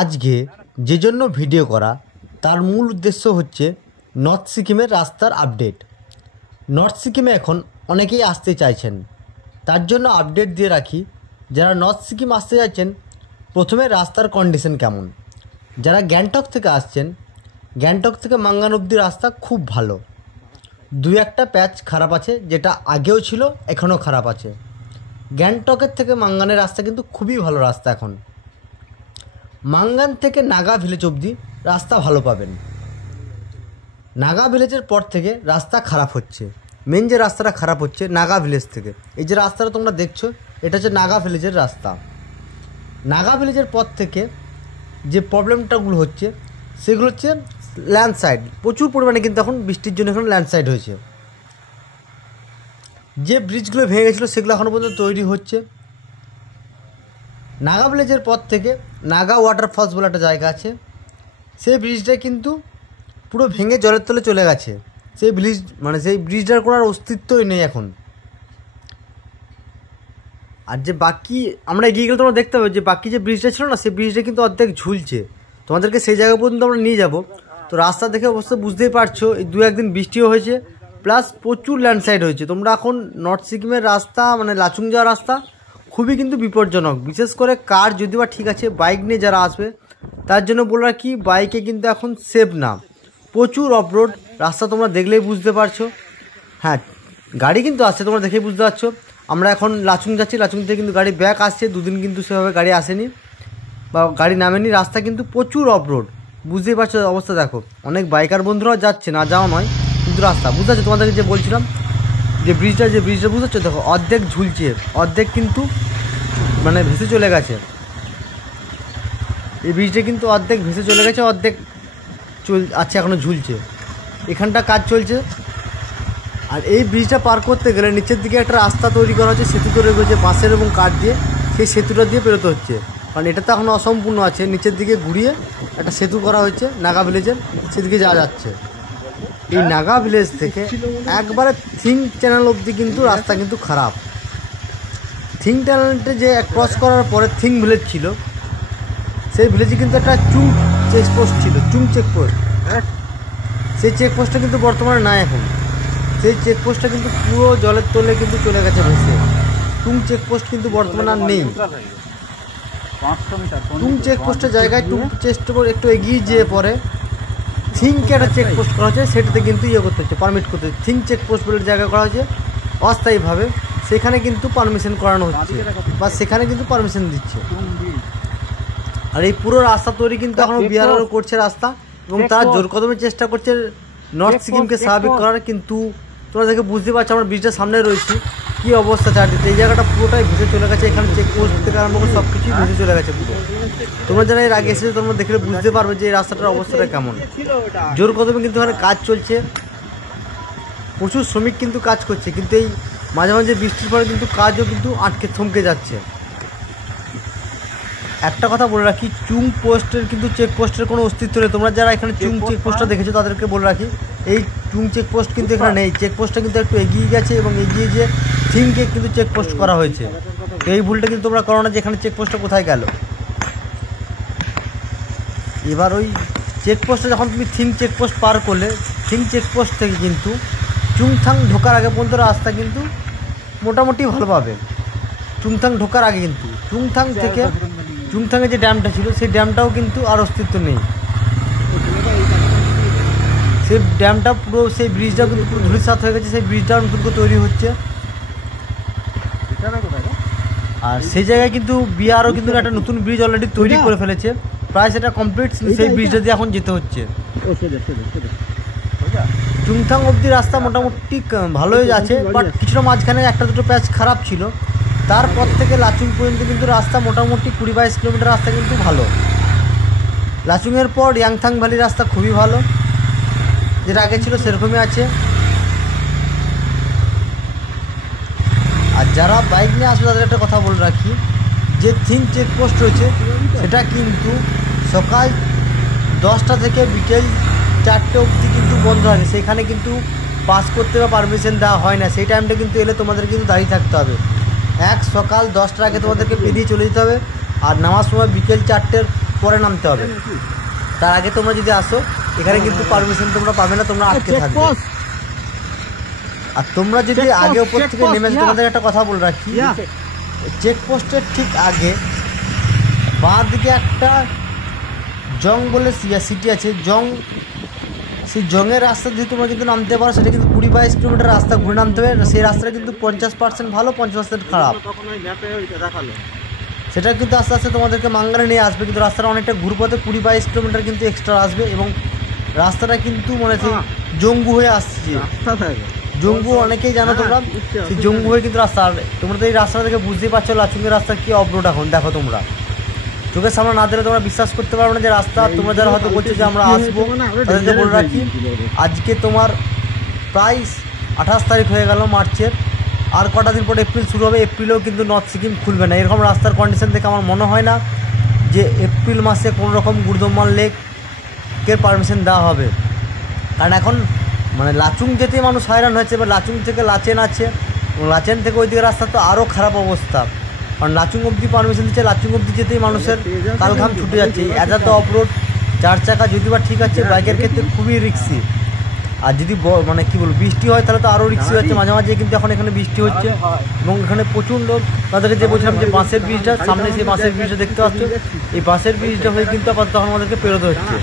আজকে যে জন্য ভিডিও করা তার মূল উদ্দেশ্য হচ্ছে নর্থ সিকিমের রাস্তার আপডেট। নর্থ সিকিমে এখন অনেকেই আসতে চাইছেন, তার জন্য আপডেট দিয়ে রাখি। যারা নর্থ সিকিম আসতে চাইছেন, প্রথমে রাস্তার কন্ডিশন কেমন। যারা গ্যাংটক থেকে আসছেন, গ্যাংটক থেকে মাঙ্গান অবধি রাস্তা খুব ভালো। দুই একটা প্যাচ খারাপ আছে, যেটা আগেও ছিল এখনও খারাপ আছে। গ্যাংটকের থেকে মাঙ্গানের রাস্তা কিন্তু খুবই ভালো রাস্তা। এখন মাঙ্গান থেকে নাগা ভিলেজ অবধি রাস্তা ভালো পাবেন। নাগা ভিলেজের পর থেকে রাস্তা খারাপ হচ্ছে। মেন যে রাস্তাটা খারাপ হচ্ছে নাগা ভিলেজ থেকে, এই যে রাস্তাটা তোমরা দেখছো এটা হচ্ছে নাগা ভিলেজের রাস্তা। নাগা ভিলেজের পর থেকে যে প্রবলেমটাগুলো হচ্ছে সেগুলো হচ্ছে ল্যান্ডস্লাইড। প্রচুর পরিমাণে কিন্তু এখন বৃষ্টির জন্য এখন ল্যান্ডস্লাইড হয়েছে। যে ব্রিজগুলো ভেঙে গেছিলো সেগুলো এখনও পর্যন্ত তৈরি হচ্ছে। নাগা ভিলেজের পর থেকে নাগা ওয়াটারফলস বলে একটা জায়গা আছে, সেই ব্রিজটা কিন্তু পুরো ভেঙে জলের তলে চলে গেছে। সেই ব্রিজটার কোনো আর অস্তিত্বই নেই এখন। আর যে বাকি আমরা এগিয়ে গেলে তোমরা দেখতে পাবে যে বাকি যে ব্রিজটা ছিল না, সেই ব্রিজটা কিন্তু অর্ধেক ঝুলছে। তোমাদেরকে সেই জায়গা পর্যন্ত আমরা নিয়ে যাব। তো রাস্তা দেখে অবশ্য বুঝতেই পারছো, এই দু একদিন বৃষ্টিও হয়েছে, প্লাস প্রচুর ল্যান্ডস্লাইড হয়েছে। তোমরা এখন নর্থ সিকিমের রাস্তা লাচুং যাওয়ার রাস্তা খুবই কিন্তু বিপজ্জনক। বিশেষ করে কার যদি বা ঠিক আছে, বাইক নিয়ে যারা আসবে তার জন্য বলে রাখি, বাইকে কিন্তু এখন সেফ না। প্রচুর অফরোড রাস্তা, তোমরা দেখলেই বুঝতে পারছো। হ্যাঁ, গাড়ি কিন্তু আসছে, তোমরা দেখেই বুঝতে পারছো। আমরা এখন লাচুং যাচ্ছি, লাচুং থেকে কিন্তু গাড়ি ব্যাক আসছে। দুদিন কিন্তু সেভাবে গাড়ি আসেনি বা গাড়ি নামেনি। রাস্তা কিন্তু প্রচুর অফরোড, বুঝতেই পারছো অবস্থা। দেখো, অনেক বাইকার বন্ধুরাও যাচ্ছে, না যাওয়া নয়, কিন্তু রাস্তা বুঝতে পারছো। তোমাদেরকে যে বলছিলাম যে ব্রিজটা বুঝতে পারছো, দেখো অর্ধেক ঝুলছে, অর্ধেক কিন্তু ভেসে চলে গেছে। এই ব্রিজটা কিন্তু অর্ধেক ভেসে চলে গেছে, অর্ধেক আছে এখনও ঝুলছে। এখানটা কাজ চলছে। আর এই ব্রিজটা পার করতে গেলে নিচের দিকে একটা রাস্তা তৈরি করা হচ্ছে, সেতু তৈরি করেছে বাঁশের এবং কাঠ দিয়ে। সেই সেতুটা দিয়ে বেরোতে হচ্ছে, কারণ এটা তো এখনও অসম্পূর্ণ আছে। নিচের দিকে ঘুরিয়ে একটা সেতু করা হয়েছে নাগা ভিলেজের, সেদিকে যাওয়া যাচ্ছে। এই নাগা ভিলেজ থেকে একবারে থিং চ্যানেল অবধি কিন্তু রাস্তা কিন্তু খারাপ। থিং চ্যানেলটা যে ক্রস করার পরে থিং ভিলেজ ছিল, সেই ভিলেজে কিন্তু একটা চুং চেকপোস্ট ছিল, চুং চেকপোস্ট। সেই চেকপোস্টটা কিন্তু বর্তমানে নাই এখন। সেই চেকপোস্টটা কিন্তু পুরো জলের তলে কিন্তু চলে গেছে ভেসে। টুং চেকপোস্ট কিন্তু বর্তমানে আর নেই। টুং চেকপোস্টের জায়গায় টুং চেকপোস্ট একটু এগিয়ে যেয়ে পরে থিংকে একটা চেকপোস্ট করা হচ্ছে, সেটাতে কিন্তু করতে হচ্ছে, পারমিট করতে হচ্ছে। থিং চেকপোস্ট বলে জায়গা করা হচ্ছে অস্থায়ীভাবে, সেখানে কিন্তু পারমিশন করানো হচ্ছে বা সেখানে কিন্তু পারমিশন দিচ্ছে। আর এই পুরো রাস্তা তৈরি কিন্তু এখনও বিহারও করছে রাস্তা, এবং তারা জোর কদমে চেষ্টা করছে নর্থ সিকিমকে স্বাভাবিক করার। কিন্তু তোমরা দেখে বুঝতে পারছো, আমরা ব্রিজটার সামনে রয়েছি, কী অবস্থা চারদিকে। এই জায়গাটা পুরোটাই ভেসে চলে গেছে। এখানে চেকপোস্ট থেকে আরম্ভ করে সব কিছুই ভেসে চলে গেছে পুরো। তোমরা যারা এর আগে এসেছো তোমরা দেখলে বুঝতে পারবে যে এই রাস্তাটার অবস্থাটা কেমন। জোর কদমে কিন্তু এখানে কাজ চলছে, প্রচুর শ্রমিক কিন্তু কাজ করছে, কিন্তু এই মাঝে মাঝে বৃষ্টির পরে কিন্তু কাজও কিন্তু থমকে যাচ্ছে। একটা কথা বলে রাখি, চুং পোস্টের কিন্তু চেকপোস্টের কোনো অস্তিত্ব নেই। তোমরা যারা এখানে চুং চেকপোস্টটা দেখেছো তাদেরকে বলে রাখি, এই চুং চেকপোস্ট কিন্তু এখানে নেই। চেকপোস্টটা কিন্তু একটু এগিয়ে গেছে, এবং এগিয়ে গিয়ে থিংকে কিন্তু চেকপোস্ট করা হয়েছে। তো এই ভুলটা কিন্তু তোমরা করো না যে এখানে চেকপোস্টটা কোথায় গেল। এবার ওই চেকপোস্টে যখন তুমি থিং চেকপোস্ট পার করলে, থিং চেকপোস্ট থেকে কিন্তু চুংথাং ঢোকার আগে পর্যন্ত রাস্তা কিন্তু মোটামুটি ভালো পাবে। চুংথাং ঢোকার আগে কিন্তু চুংথাং থেকে চুংথাংয়ে যে ড্যামটা ছিল সেই ড্যামটাও কিন্তু আর অস্তিত্ব নেই। সেই ড্যামটা পুরো, সেই ব্রিজটাও কিন্তু পুরো ধূলিসাৎ হয়ে গেছে। সেই ব্রিজটাও নতুন করে তৈরি হচ্ছে। আর সেই জায়গায় কিন্তু বিহারও কিন্তু একটা নতুন ব্রিজ অলরেডি তৈরি করে ফেলেছে, প্রায় সেটা কমপ্লিট। সেই ব্রিজটা দিয়ে এখন যেতে হচ্ছে। চুংথাং অবধি রাস্তা মোটামুটি ভালোই আছে, বাট কিছুটা মাঝখানে একটা দুটো প্যাচ খারাপ ছিল। তারপর থেকে লাচুং পর্যন্ত কিন্তু রাস্তা মোটামুটি 20-22 কিলোমিটার রাস্তা কিন্তু ভালো। লাচুংয়ের পর ইয়াংথাং ভ্যালি রাস্তা খুবই ভালো, যেটা আগে ছিল সেরকমই আছে। আর যারা বাইক নিয়ে আসবে তাদের একটা কথা বলে রাখি, যে থিং চেকপোস্ট রয়েছে সেটা কিন্তু সকাল 10টা থেকে বিকেল 4টে অবধি কিন্তু বন্ধ আছে। সেখানে কিন্তু পাস করতে বা পারমিশন দেওয়া হয় না। সেই টাইমটা কিন্তু এলে তোমাদের কিন্তু দাঁড়িয়ে থাকতে হবে। সকাল 10টার আগে তোমাদেরকে পেরিয়ে চলে যেতে হবে। আর নামার সময় বিকেল 4টের পরে নামতে হবে। তার আগে তোমরা যদি আসো এখানে কিন্তু পারমিশন তোমরা পাবে না, তোমরা আটকে থাকবে। আর তোমরা যদি আগে উপর থেকে নেমে তোমাদের একটা কথা বলে রাখি, চেকপোস্টের ঠিক আগে বাঁ দিকে একটা জং বলে সিটি আছে, সেই জংয়ের রাস্তা যদি তোমরা কিন্তু নামতে পারো, সেটা কিন্তু 20-22 কিলোমিটার রাস্তা ঘুরে নামতে হবে। সেই রাস্তাটা কিন্তু 50% ভালো, 50% খারাপ। সেটা কিন্তু আস্তে আস্তে তোমাদেরকে মাঙ্গারে নিয়ে আসবে, কিন্তু রাস্তাটা অনেকটা ঘুরপথে 20-22 কিলোমিটার কিন্তু এক্সট্রা আসবে। এবং রাস্তাটা কিন্তু মনে হচ্ছে জঙ্গু হয়ে আসছে, জঙ্গু অনেকেই জানো তোমরা, সেই জঙ্গু হয়ে কিন্তু রাস্তা। তোমরা তো এই রাস্তাটা দেখে বুঝতেই পারছো লাচুংয়ের রাস্তা কি অবরোড এখন। দেখো তোমরা চোখের সামনে না দিলে তোমরা বিশ্বাস করতে পারবে না যে রাস্তা। তোমরা যারা হয়তো বলছো যে আমরা আসবো, তাদেরকে বলে রাখি আজকে তোমার প্রায় 28 তারিখ হয়ে গেল মার্চের। আর কটা দিন পর এপ্রিল শুরু হবে, এপ্রিলেও কিন্তু নর্থ সিকিম খুলবে না। এরকম রাস্তার কন্ডিশন দেখে আমার মনে হয় না যে এপ্রিল মাসে কোনো রকম গুরদম্মাল লেকের পারমিশন দেওয়া হবে। কারণ এখন মানে লাচুং যেতেই মানুষ হয়রান হয়েছে। এবার লাচুং থেকে লাচেন আছে, লাচেন থেকে ওইদিকে রাস্তা তো আরও খারাপ অবস্থা। কারণ লাচুং অবধি পারমিশন দিচ্ছে, লাচুং অবধি যেতেই মানুষের কালঘাম ছুটে যাচ্ছে। এত তো অফরোড 4 চাকা যদি বা ঠিক আছে, বাইকের ক্ষেত্রে খুবই রিক্সি। আর যদি মানে কী বলবো বৃষ্টি হয় তাহলে তো আরও রিক্সি হচ্ছে। মাঝে মাঝে কিন্তু এখন এখানে বৃষ্টি হচ্ছে এবং এখানে প্রচণ্ড। তাদেরকে যে বলছিলাম যে বাঁশের ব্রিজটা সামনে, সেই বাঁশের ব্রিজটা দেখতে পাচ্ছ, এই বাঁশের ব্রিজটা হয়ে কিন্তু আপাতত তখন আমাদেরকে পেরোতে হচ্ছে।